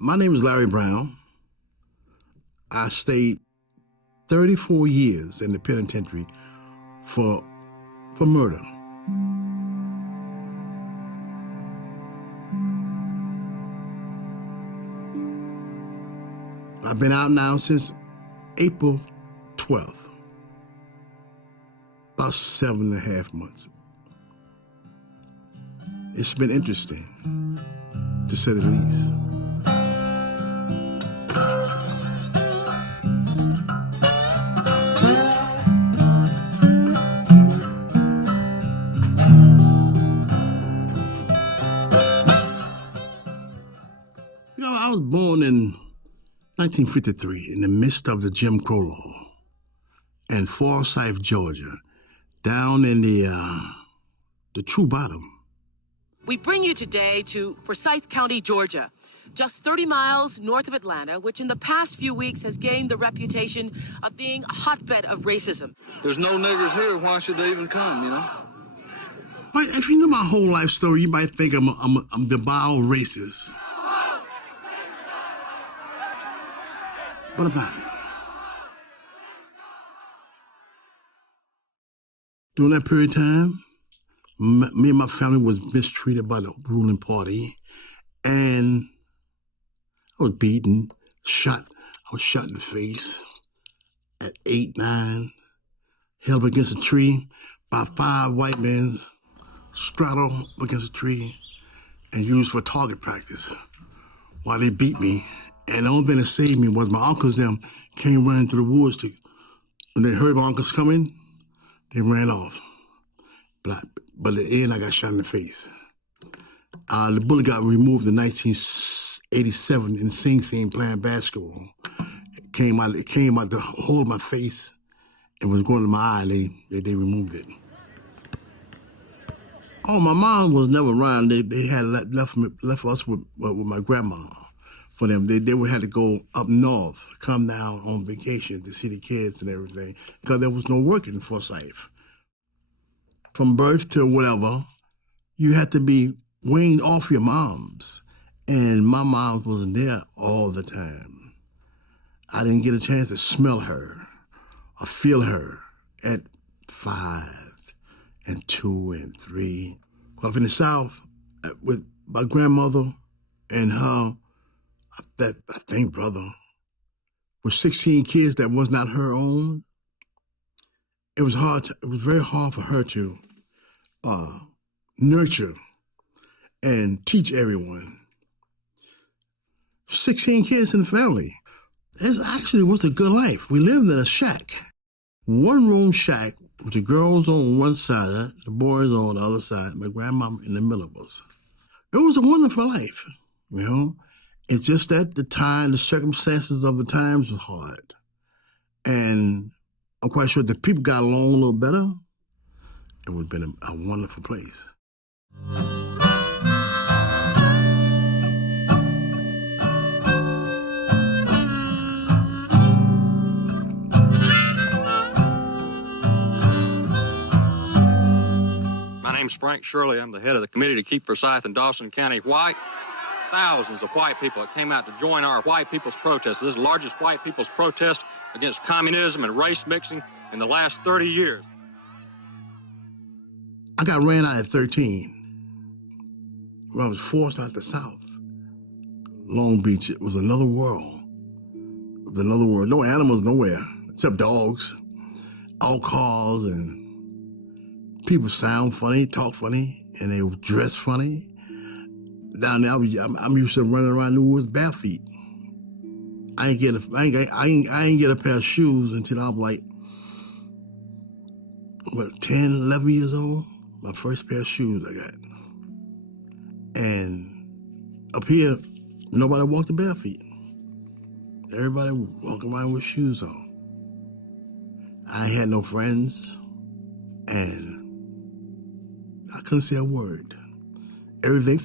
My name is Larry Brown. I stayed 34 years in the penitentiary for murder. I've been out now since April 12th, about 7.5 months. It's been interesting, to say the least. You know, I was born in 1953 in the midst of the Jim Crow law in Forsyth, Georgia, down in the true bottom. We bring you today to Forsyth County, Georgia, just 30 miles north of Atlanta, which in the past few weeks has gained the reputation of being a hotbed of racism. There's no niggers here. Why should they even come, you know? But if you knew my whole life story, you might think I'm the vile racist. But I'm not. During that period of time, me and my family was mistreated by the ruling party, and I was beaten, shot. I was shot in the face at 8, 9, held up against a tree by 5 white men, straddled against a tree, and used for target practice while they beat me. And the only thing that saved me was my uncles them came running through the woods. When they heard my uncles coming, they ran off. But at the end, I got shot in the face. The bullet got removed in 1987 in Sing Sing playing basketball. It came out the hole of my face and was going to my eye. They removed it. Oh, my mom was never around. They had left us with my grandma. For them, they would have to go up north, come down on vacation to see the kids and everything, because there was no work in Forsyth. From birth to whatever, you had to be weaned off your moms, and my mom wasn't there all the time. I didn't get a chance to smell her or feel her at 5 and 2 and 3. Well, in the South, with my grandmother and her, I think, brother, with 16 kids that was not her own, it was very hard for her to nurture and teach everyone. 16 kids in the family. It actually was a good life. We lived in a shack, 1-room shack with the girls on one side, the boys on the other side, my grandmama in the middle of us. It was a wonderful life, you know. It's just that the circumstances of the times was hard. And I'm quite sure if the people got along a little better, it would have been a wonderful place. My name's Frank Shirley. I'm the head of the committee to keep Forsyth and Dawson County white. Thousands of white people that came out to join our white people's protest. This is the largest white people's protest against communism and race mixing in the last 30 years. I got ran out at 13 when I was forced out the South. Long Beach, it was another world. It was another world. No animals nowhere, except dogs. All cars, and people sound funny, talk funny, and they dress funny. Down there, I'm used to running around the woods bare feet. I ain't get a pair of shoes until I was like, 10, 11 years old? My first pair of shoes I got. And up here, nobody walked bare feet. Everybody walking around with shoes on. I had no friends, and I couldn't say a word. Everything.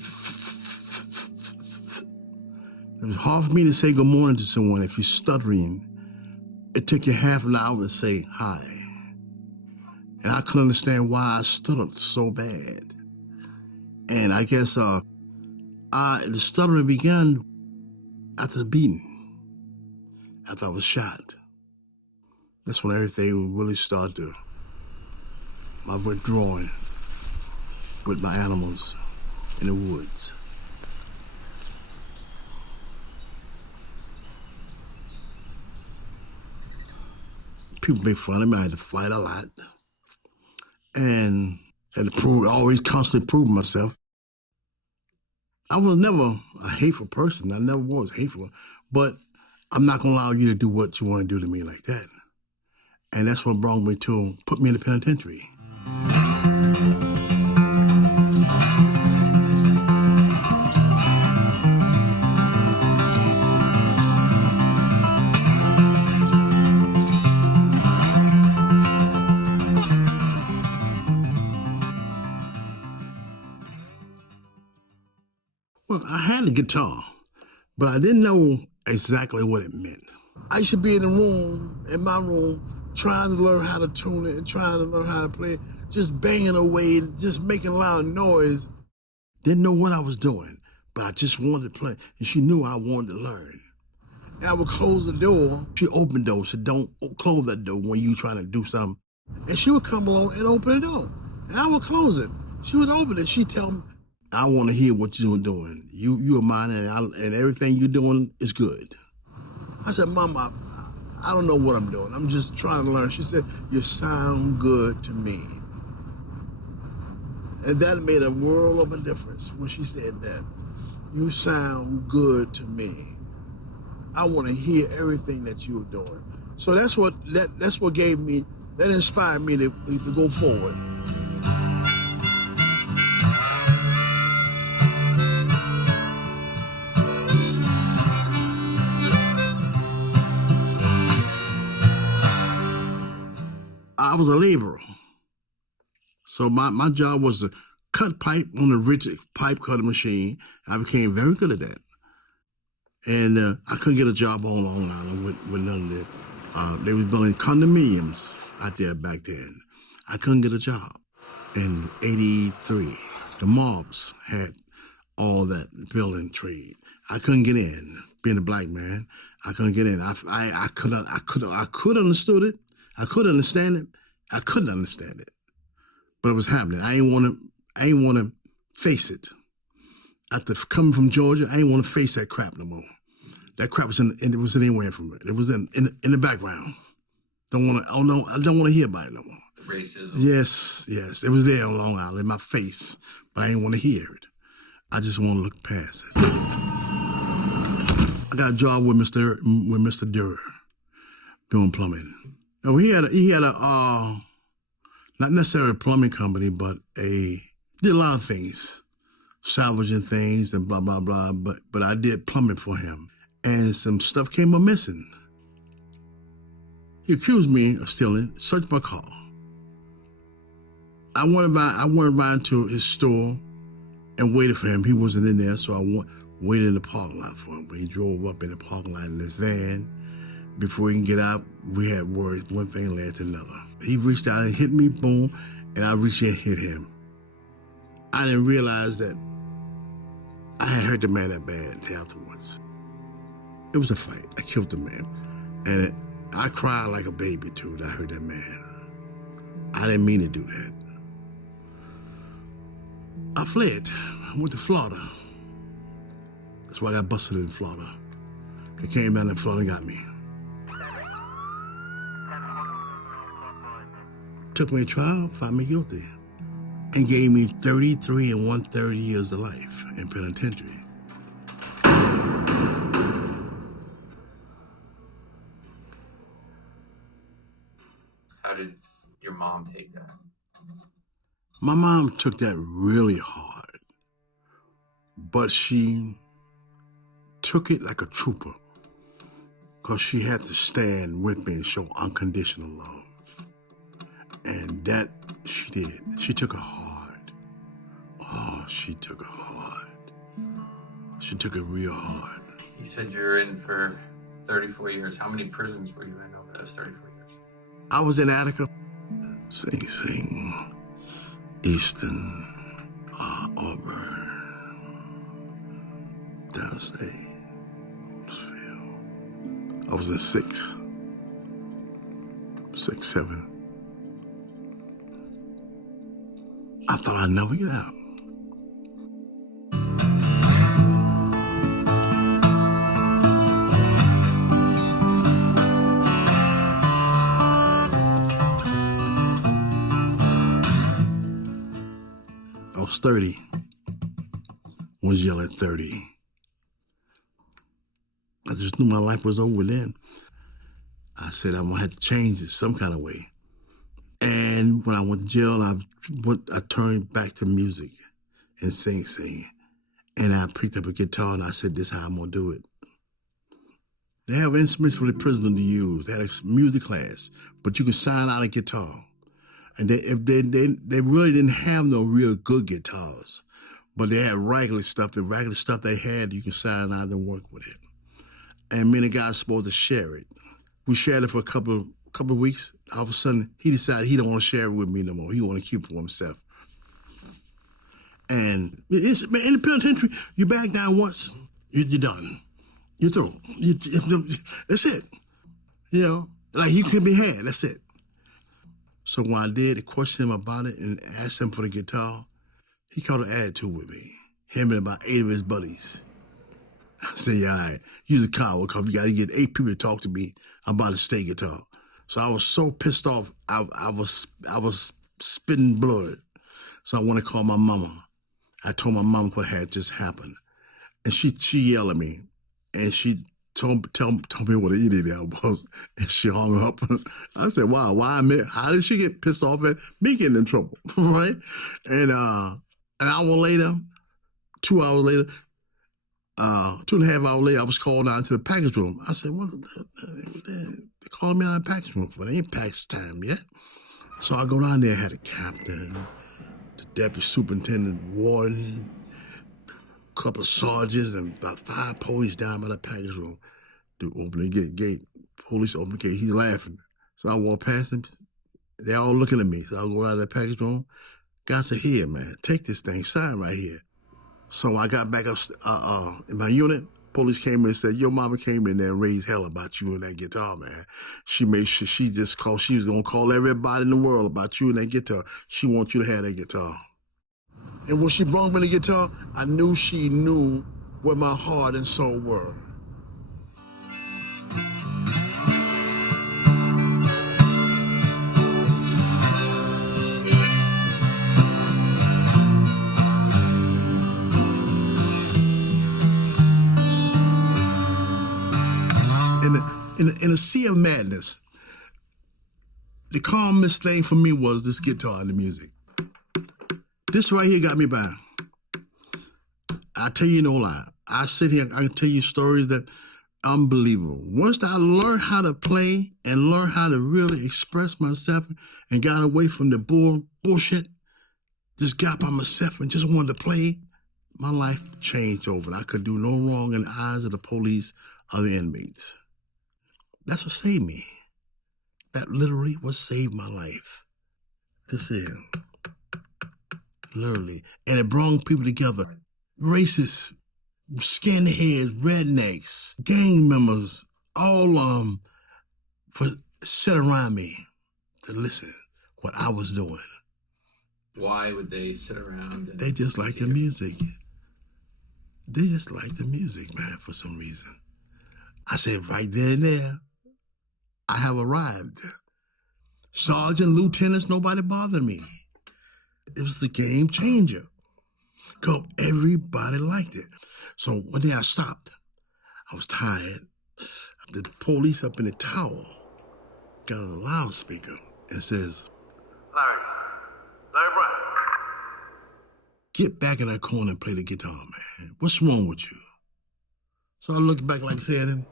It was hard for me to say good morning to someone if you're stuttering. It took you half an hour to say hi. And I couldn't understand why I stuttered so bad. And I guess the stuttering began after the beating, after I was shot, that's when everything really started to, my withdrawing with my animals in the woods. People make fun of me. I had to fight a lot. And had to prove, always constantly prove myself. I was never a hateful person. I never was hateful. But I'm not going to allow you to do what you want to do to me like that. And that's what brought me to put me in the penitentiary. Well, I had a guitar, but I didn't know exactly what it meant. I used to be in my room, trying to learn how to tune it and trying to learn how to play it, just banging away, just making a lot of noise. Didn't know what I was doing, but I just wanted to play. And she knew I wanted to learn. And I would close the door. She opened the door. She said, don't close that door when you trying to do something. And she would come along and open the door. And I would close it. She would open it. She'd tell me, I want to hear what you're doing. You are mine, and everything you're doing is good. I said, Mama, I don't know what I'm doing. I'm just trying to learn. She said, you sound good to me. And that made a world of a difference when she said that. You sound good to me. I want to hear everything that you're doing. So that's what gave me, that inspired me to go forward. I was a laborer. So my job was to cut pipe on the rigid pipe cutting machine. I became very good at that. And I couldn't get a job on Long Island with none of that. They was building condominiums out there back then. I couldn't get a job. In '83, the mobs had all that building trade. I couldn't get in. Being a black man, I couldn't get in. I could understood it. I could understand it. I couldn't understand it, but it was happening. I ain't want to face it. After coming from Georgia, I ain't want to face that crap no more. That crap was it was anywhere from it. It was in the background. I don't want to hear about it no more. The racism. Yes, it was there on Long Island in my face, but I didn't want to hear it. I just want to look past it. I got a job with Mr. Durer, doing plumbing. Oh, he had a not necessarily a plumbing company, but did a lot of things, salvaging things and blah, blah, blah. But I did plumbing for him. And some stuff came up missing. He accused me of stealing, searched my car. I went around to his store and waited for him. He wasn't in there, so I waited in the parking lot for him. When he drove up in the parking lot in his van, before he can get out, we had words. One thing led to another. He reached out and hit me, boom, and I reached in and hit him. I didn't realize that I had hurt the man that bad until afterwards. It was a fight. I killed the man. And I cried like a baby, too, that I hurt that man. I didn't mean to do that. I fled. I went to Florida. That's why I got busted in Florida. They came down to Florida and got me. Took me to trial, found me guilty, and gave me 33 1/3 years of life in penitentiary. How did your mom take that? My mom took that really hard, but she took it like a trooper because she had to stand with me and show unconditional love. And that she did. She took it hard. Oh, she took it hard. She took it real hard. You said you were in for 34 years. How many prisons were you in over those 34 years? I was in Attica. Sing Sing, Easton, Auburn, Downstate, I was in 6, 7. I thought I'd never get out. I was 30. Was yelling at 30. I just knew my life was over then. I said I'm gonna have to change it some kind of way. And when I went to jail, I turned back to music and singing. And I picked up a guitar and I said, this is how I'm gonna do it. They have instruments for the prisoner to use. They had a music class, but you could sign out a guitar. And they really didn't have no real good guitars, but they had regular stuff. The regular stuff they had, you could sign out and work with it. And me and the guy was supposed to share it. We shared it for a couple of weeks. All of a sudden, he decided he don't want to share it with me no more. He want to keep it for himself. And in the penitentiary, you back down once, you're done. You're through. That's it. You know, like he could be had. That's it. So when I did question him about it and asked him for the guitar, he caught an attitude with me. Him and about 8 of his buddies. I said, yeah, all right. You's a coward because you got to get 8 people to talk to me about a state guitar. So I was so pissed off, I was spitting blood. So I went to call my mama. I told my mom what had just happened. And she yelled at me. And she told me what an idiot I was. And she hung up. I said, wow, why me? How did she get pissed off at me getting in trouble, right? And an hour later, 2 hours later, 2.5 hours later, I was called down to the package room. I said, what they called me out of the package room for? They ain't package time yet. So I go down there, had a captain, the deputy superintendent, warden, a couple of sergeants, and about 5 police down by the package room. They open the gate. Police open the gate. He's laughing. So I walk past them. They all looking at me. So I go down to the package room. Guy said, here, man, take this thing, sign right here. So I got back up in my unit. Police came in and said, your mama came in there and raised hell about you and that guitar, man. She made sure she was going to call everybody in the world about you and that guitar. She wants you to have that guitar. And when she brought me the guitar, I knew she knew where my heart and soul were. In a sea of madness, the calmest thing for me was this guitar and the music. This right here got me by. I tell you no lie. I sit here, I can tell you stories that unbelievable. Once I learned how to play and learned how to really express myself and got away from the bullshit, just got by myself and just wanted to play, my life changed over. I could do no wrong in the eyes of the police or the inmates. That's what saved me. That literally what saved my life. This is literally. And it brought people together. Racists, skinheads, rednecks, gang members, all sit around me to listen what I was doing. Why would they sit around? They just like the music. They just like the music, man, for some reason. I said, right there and there, I have arrived. Sergeant, lieutenants, nobody bothered me. It was the game changer. Because everybody liked it. So one day I stopped. I was tired. The police up in the tower got a loudspeaker and says, Larry Brown, get back in that corner and play the guitar, man. What's wrong with you? So I looked back like I said to him.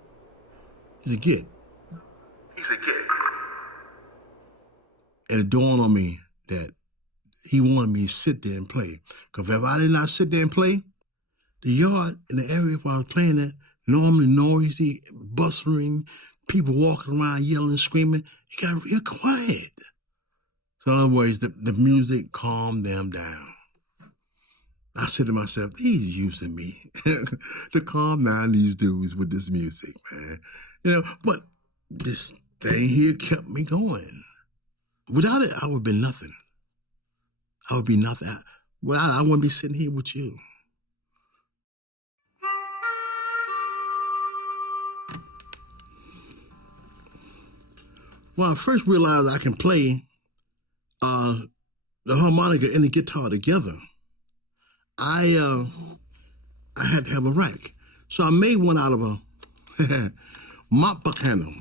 He said, get. He said, get. And it dawned on me that he wanted me to sit there and play. Because if I did not sit there and play, the yard in the area where I was playing at, normally noisy, bustling, people walking around yelling and screaming, it got real quiet. So in other words, the music calmed them down. I said to myself, he's using me to calm down these dudes with this music, man. But this thing here kept me going. Without it, I would have been nothing. I would be nothing. Without it, I wouldn't be sitting here with you. When I first realized I can play the harmonica and the guitar together, I had to have a rack. So I made one out of a mop bucket handle.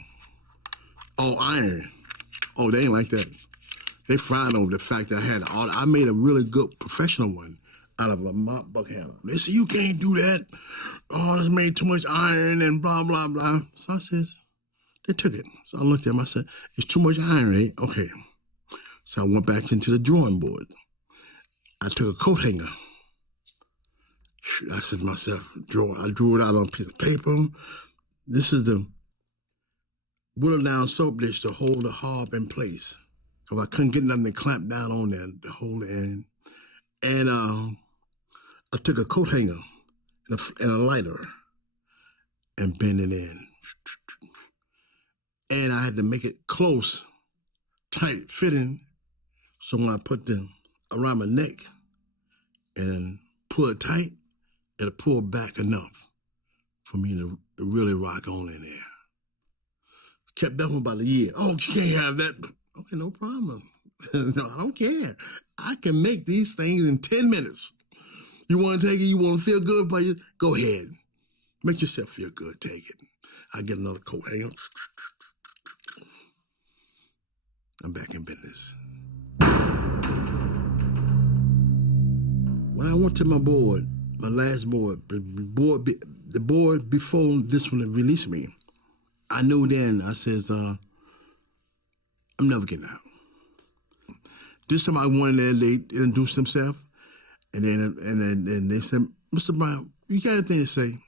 Oh, iron. Oh, they ain't like that. They frowned over the fact that I made a really good professional one out of a mop bucket handle. They said, you can't do that. Oh, this made too much iron and blah, blah, blah. So I says, they took it. So I looked at them, I said, it's too much iron, eh? Okay. So I went back into the drawing board. I took a coat hanger. I said to myself, I drew it out on a piece of paper. This is the whittled down soap dish to hold the hob in place. So I couldn't get nothing to clamp down on there to hold it in. And I took a coat hanger and a lighter and bent it in. And I had to make it close, tight fitting. So when I put them around my neck and pull it tight, it'll pull back enough for me to really rock on in there. Kept that one about a year. Oh, you can't have that. Okay, no problem. No, I don't care. I can make these things in 10 minutes. You want to take it? You want to feel good about it? Go ahead. Make yourself feel good. Take it. I get another coat hanger. I'm back in business. When I went to my board, my last board, the board before this one released me, I knew then, I says, I'm never getting out. This time I went in there, they introduced themselves, and then they said, Mr. Brown, you got anything to say?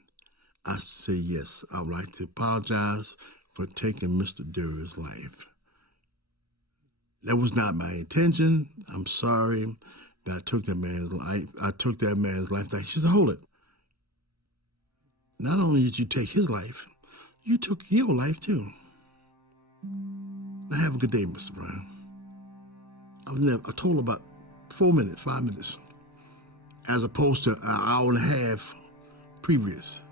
I said, yes, I would like to apologize for taking Mr. Durer's life. That was not my intention. I'm sorry that I took that man's life. I took that man's life. She said, hold it. Not only did you take his life, you took your life too. Now have a good day, Mr. Brown. I told her about 4 minutes, 5 minutes, as opposed to an hour and a half previous.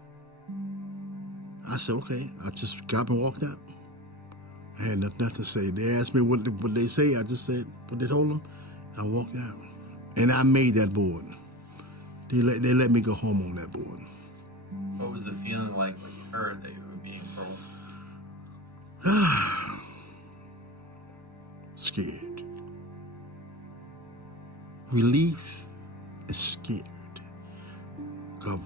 I said, okay. I just got up and walked out. I had nothing to say. They asked me what they say. I just said what they told them. I walked out. And I made that board. They let me go home on that board. What was the feeling like when you heard that you were being paroled? Scared. Relief and scared. Because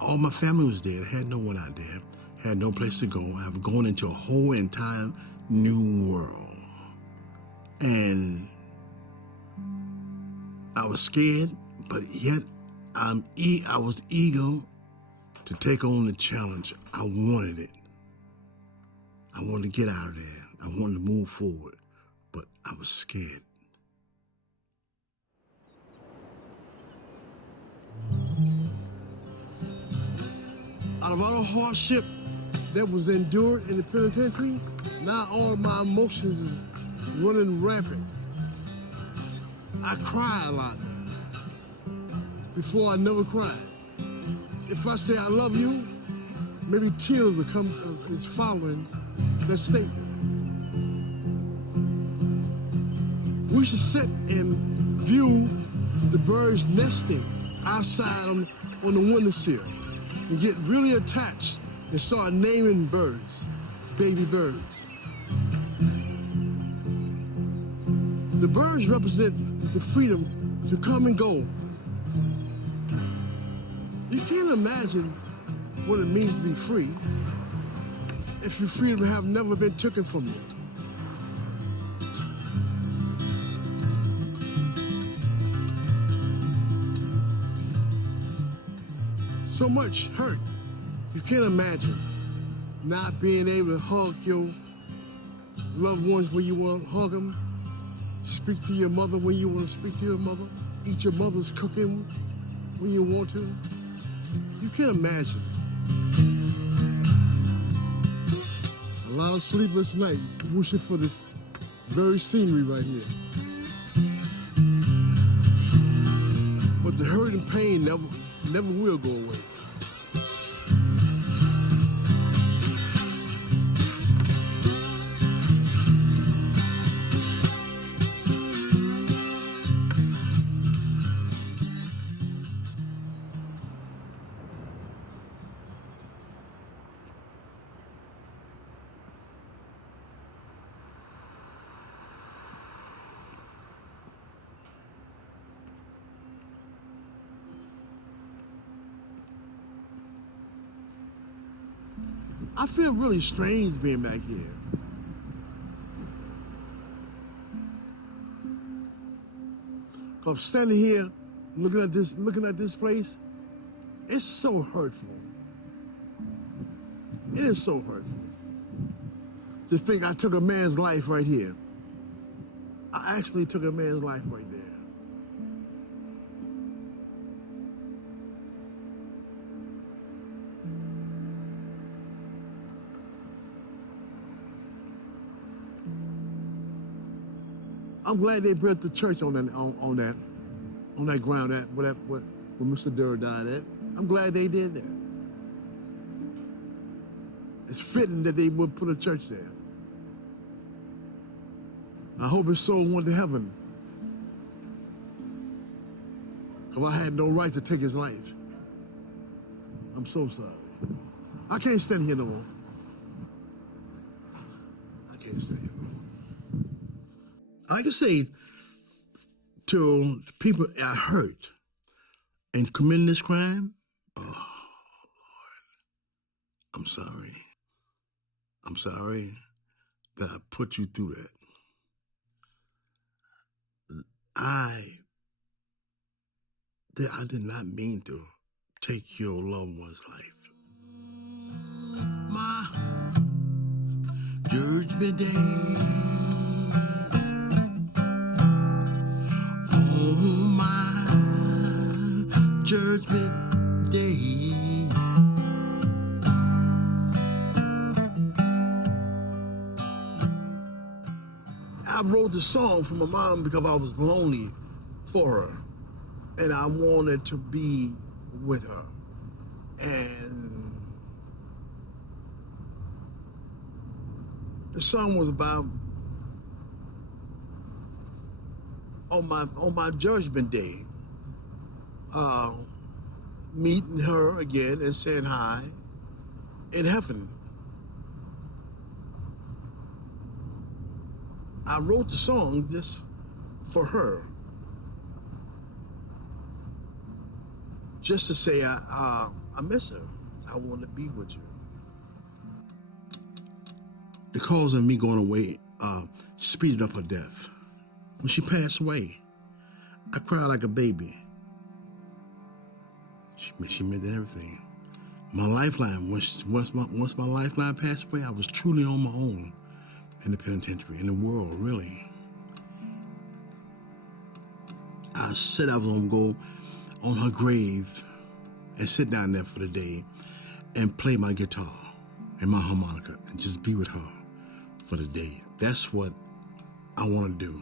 all my family was dead. I had no one out there. Had no place to go. I was going into a whole entire new world. And I was scared, but yet I was eager to take on the challenge. I wanted it. I wanted to get out of there. I wanted to move forward, but I was scared. Out of all the hardship that was endured in the penitentiary, now all of my emotions is running rampant. I cry a lot now. Before I never cried. If I say I love you, maybe tears will come is following that statement. We should sit and view the birds nesting outside on the windowsill and get really attached and start naming birds, baby birds. The birds represent the freedom to come and go. You can't imagine what it means to be free if your freedom have never been taken from you. So much hurt. You can't imagine not being able to hug your loved ones when you want to hug them, speak to your mother when you want to speak to your mother. eat your mother's cooking when you want to. You can't imagine. A lot of sleepless nights wishing for this very scenery right here. But the hurt and pain never will go away. I feel really strange being back here. Cause standing here, looking at this place, it's so hurtful. It is so hurtful. To think I took a man's life right here. I actually took a man's life right there. I'm glad they built the church on that ground where Mr. Durr died at. I'm glad they did that. It's fitting that they would put a church there. I hope his soul went to heaven. Because I had no right to take his life. I'm so sorry. I can't stand here no more. I can't stand here no more. I can say to the people I hurt and committing this crime, oh, Lord, I'm sorry. I'm sorry that I put you through that. I did not mean to take your loved one's life. My judgment day. Oh, my judgment day. I wrote the song for my mom because I was lonely for her. And I wanted to be with her. And the song was about on my judgment day, meeting her again and saying hi in heaven. I wrote the song just for her. Just to say I miss her. I want to be with you. The cause of me going away speeded up her death. When she passed away, I cried like a baby. She meant everything. My lifeline, once my lifeline passed away, I was truly on my own in the penitentiary, in the world, really. I said I was gonna go on her grave and sit down there for the day and play my guitar and my harmonica and just be with her for the day. That's what I want to do.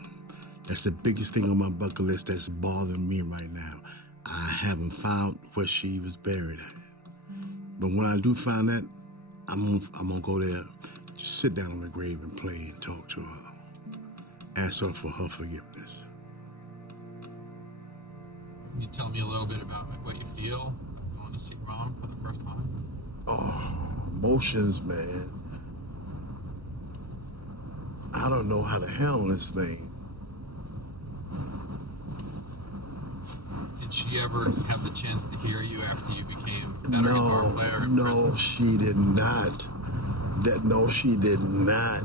That's the biggest thing on my bucket list that's bothering me right now. I haven't found where she was buried at. But when I do find that, I'm gonna go there, just sit down on the grave and play and talk to her. Ask her for her forgiveness. Can you tell me a little bit about what you feel going to see Mom for the first time? Oh, emotions, man. I don't know how to handle this thing. Did she ever have the chance to hear you after you became a better guitar player in prison? No, she did not. No, she did not.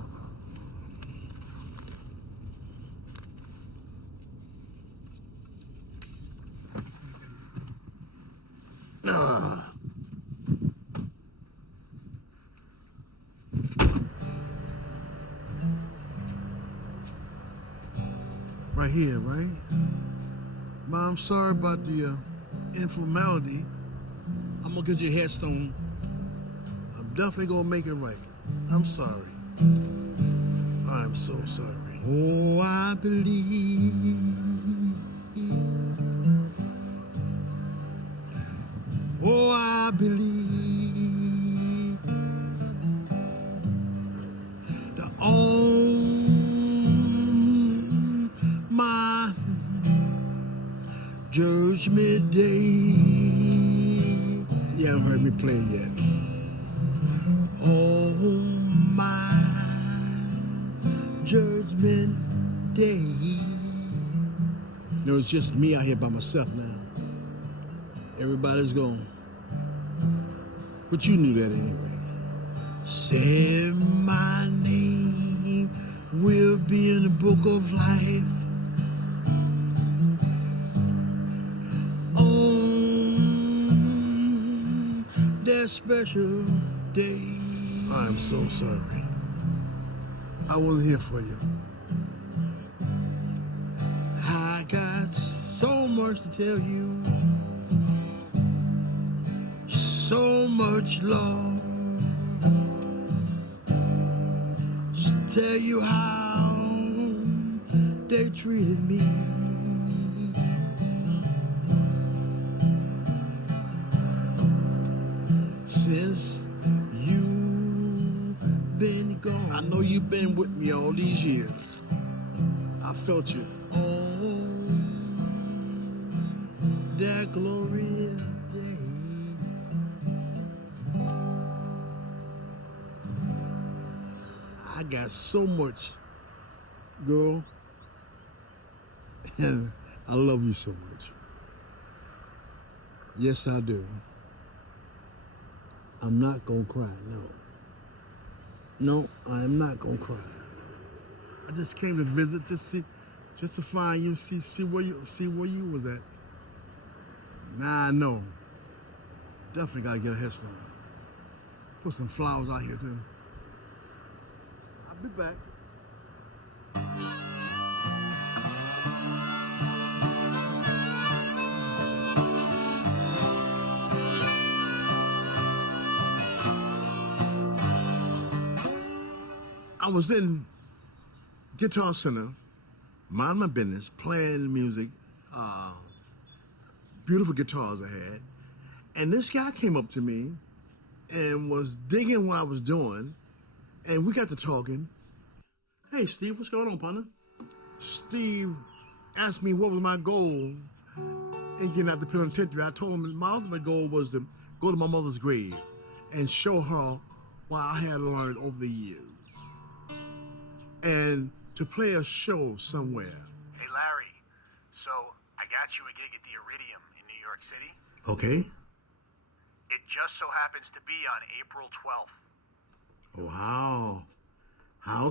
Right here, right? Ma, I'm sorry about the informality. I'm gonna get you a headstone. I'm definitely gonna make it right. I'm sorry. I'm so sorry. Oh, I believe. Oh, I believe that on my Judgement Day. You haven't heard me play it yet. Oh, my Judgment Day. No, it's just me out here by myself now. Everybody's gone. But you knew that anyway. Say my name will be in the book of life. On that special day. I'm so sorry. I wasn't here for you. I got so much to tell you. So much love. Just tell you how they treated me. Since you've been gone. I know you've been with me all these years. I felt you. Oh, that glorious day. I got so much, girl, and I love you so much. Yes, I do. I'm not gonna cry, no. No, I am not gonna cry. I just came to visit, just to find you, see where you was at. Nah, I know. Definitely gotta get a headstone. Put some flowers out here too. I'll be back. I was in Guitar Center, minding my business, playing music, beautiful guitars I had, and this guy came up to me and was digging what I was doing, and we got to talking. Hey, Steve, what's going on, partner? Steve asked me what was my goal in getting out the penitentiary. I told him my ultimate goal was to go to my mother's grave and show her what I had learned over the years. And to play a show somewhere. Hey, Larry, so I got you a gig at the Iridium in New York City. Okay. It just so happens to be on April 12th. Wow. How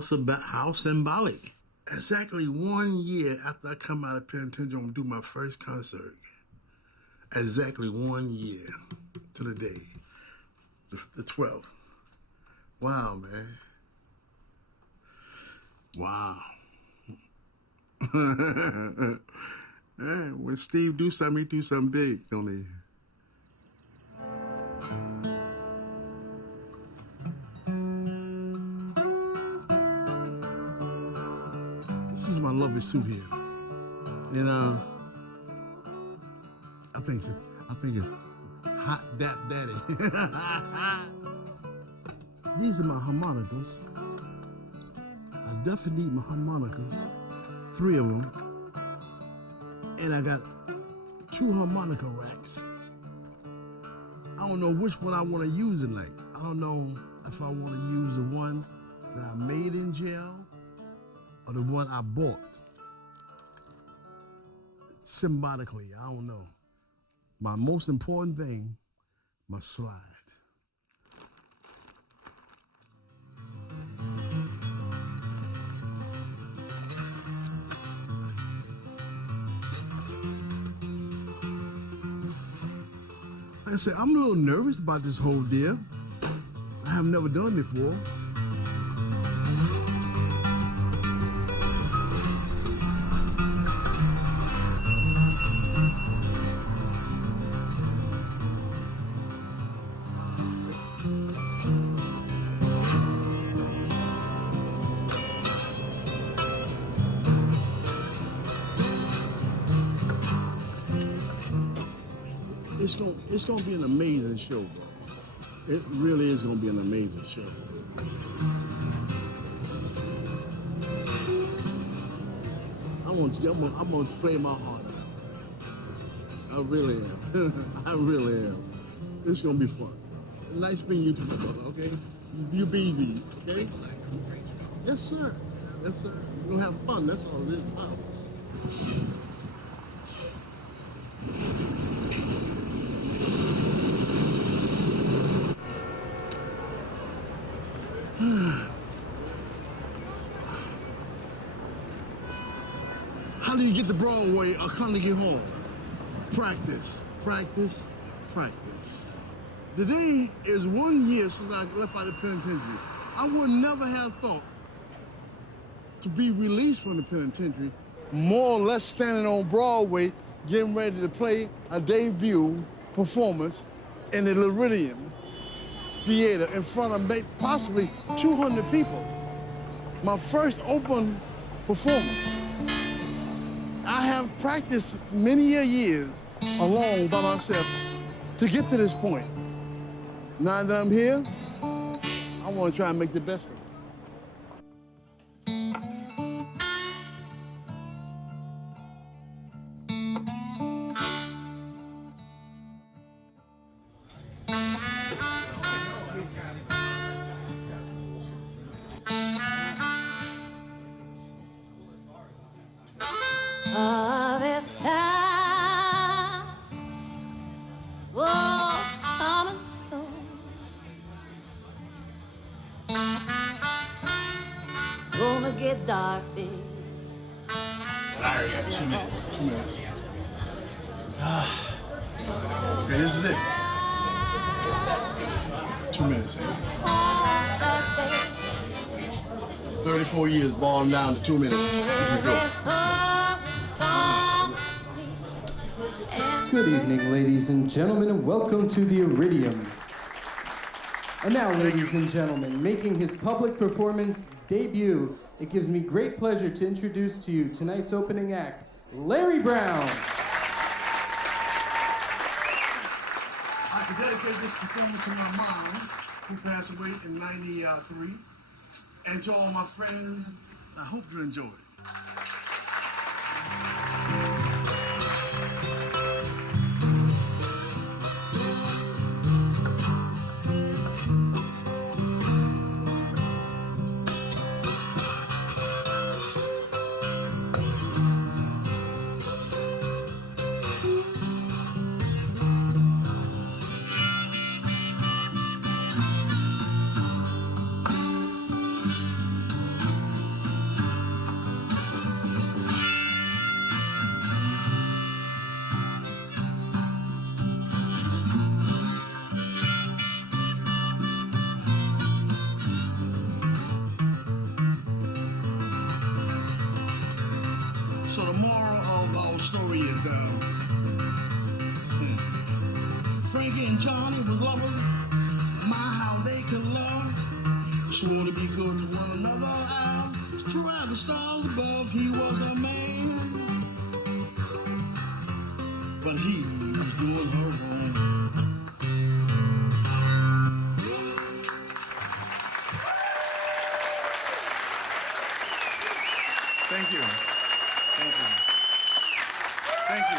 symbolic. Exactly 1 year after I come out of penitentiary, I'm gonna do my first concert. Exactly 1 year to the day. The 12th. Wow, man. Wow. Hey, when Steve do something, he do something big, don't he? This is my lovely suit here. And I think it's Hot Dap Daddy. These are my harmonicas. I definitely need my harmonicas, 3 of them. And I got 2 harmonica racks. I don't know which one I want to use it like. I don't know if I want to use the one that I made in jail or the one I bought. Symbolically, I don't know. My most important thing, my slide. Like I said, I'm a little nervous about this whole deal. I have never done it before. it's gonna be an amazing show, bro. It really is gonna be an amazing show. I'm gonna play my heart out. I really am. I really am. It's gonna be fun. Nice meeting you too, brother, okay? You be easy, okay? Yes, sir. Yes, sir. We're gonna have fun. That's all it is about. How do you get to Broadway or Carnegie Hall? Practice, practice, practice. Today is 1 year since I left out of the penitentiary. I would never have thought to be released from the penitentiary, more or less standing on Broadway, getting ready to play a debut performance in the Iridium Theater in front of possibly 200 people. My first open performance. I have practiced many years alone by myself to get to this point. Now that I'm here, I want to try and make the best of it. This time was coming soon. Gonna get dark, babe. I got 2 minutes. 2 minutes. Okay, this is it. 2 minutes, eh? 34 years, balling down to 2 minutes. Here we go. Good evening, ladies and gentlemen, and welcome to the Iridium. And now, ladies and gentlemen, making his public performance debut, it gives me great pleasure to introduce to you tonight's opening act, Larry Brown. I can dedicate this performance to my mom, who passed away in '93, and to all my friends. I hope you enjoy it. So the moral of our story is Frankie and Johnny was lovers. My, how they could love. Swore to be good to one another. It's true as the stars above. He was a man, but he was doing her wrong. Thank you. Thank you. Thank you.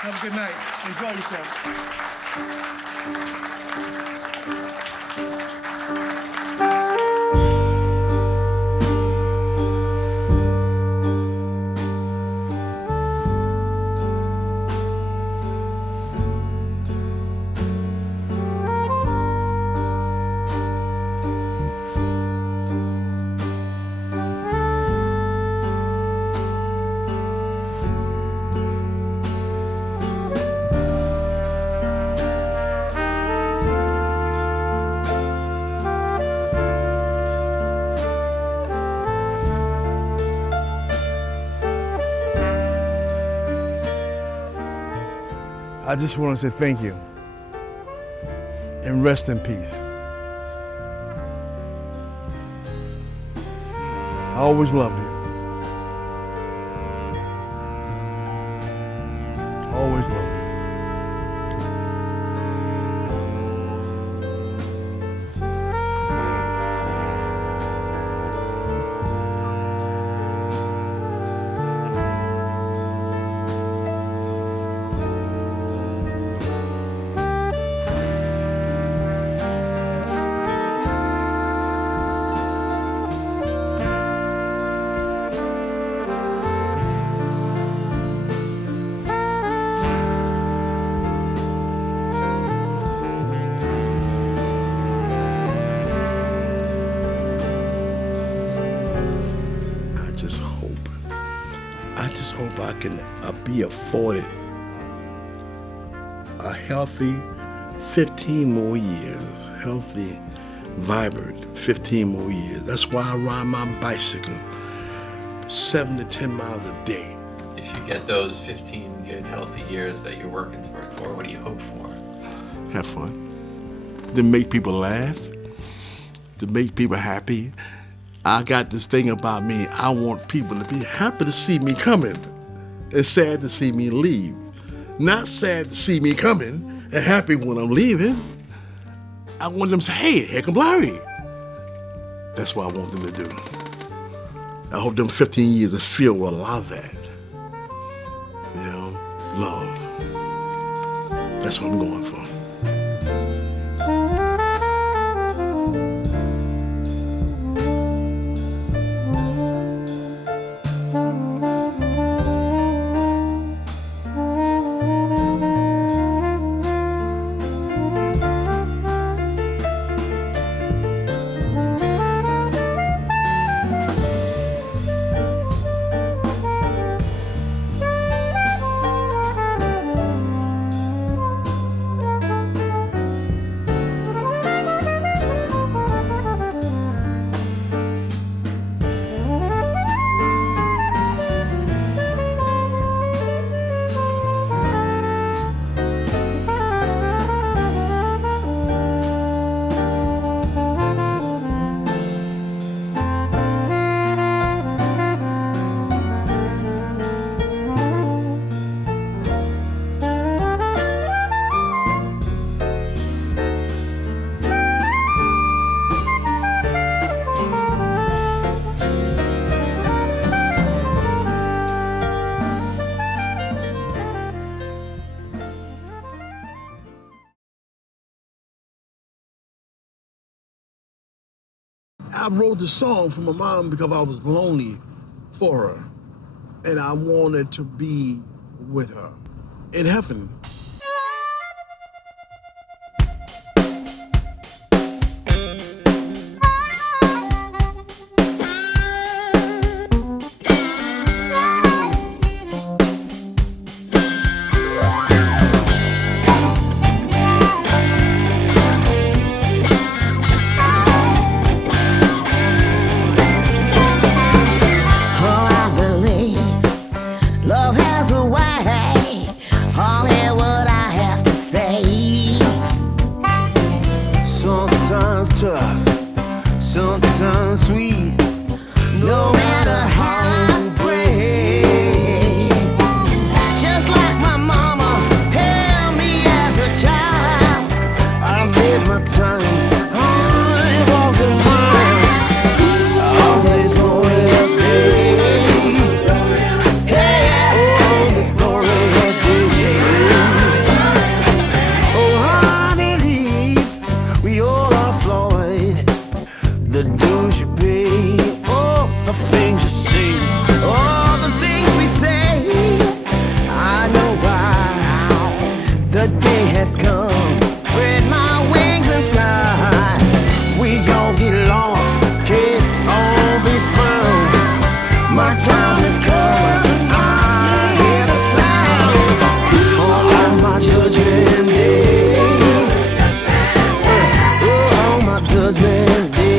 Have a good night. Enjoy yourselves. I just want to say thank you and rest in peace. I always loved you. Always loved you. hope I can be afforded a healthy 15 more years, healthy, vibrant 15 more years. That's why I ride my bicycle 7 to 10 miles a day. If you get those 15 good, healthy years that you're working toward for, what do you hope for? Have fun. To make people laugh, to make people happy. I got this thing about me. I want people to be happy to see me coming and sad to see me leave. Not sad to see me coming and happy when I'm leaving. I want them to say, hey, here come Larry. That's what I want them to do. I hope them 15 years are filled with a lot of that. You know, love. That's what I'm going for. I wrote the song for my mom because I was lonely for her, and I wanted to be with her in heaven. Sometimes sweet, no matter how you break. Just like my mama held me as a child, I did my time, I walked a mile, always always day. Hey, oh, this glorious day. Oh, I believe we all are flawed. The dues you pay, all the things you say, all the things we say. I know why the day has come. Spread my wings and fly. We gon' get lost, can't all be found. My time is coming, I hear the sound on my judgment day. Oh, on my judgment day.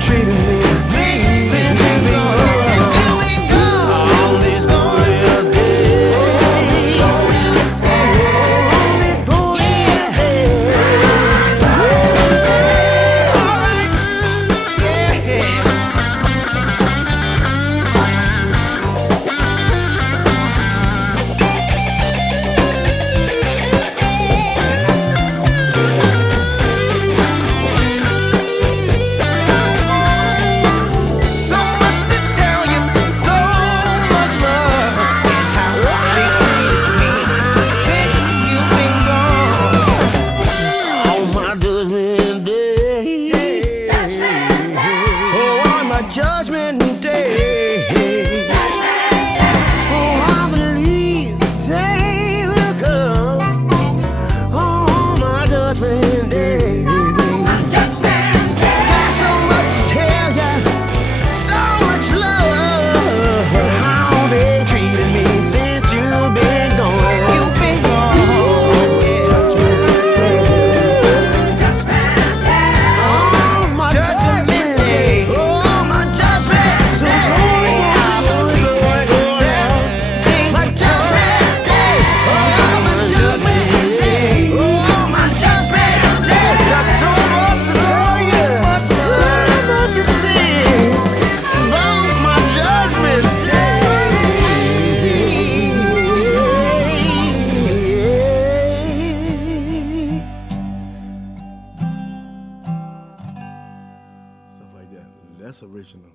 Treating me, since you've been gone. Judgment Day. Oh, I believe the day will come. Oh, my judgment day. Got so much to tell ya, so much love. How they treated me since you've been gone. You've been gone. Stuff like that. That's original.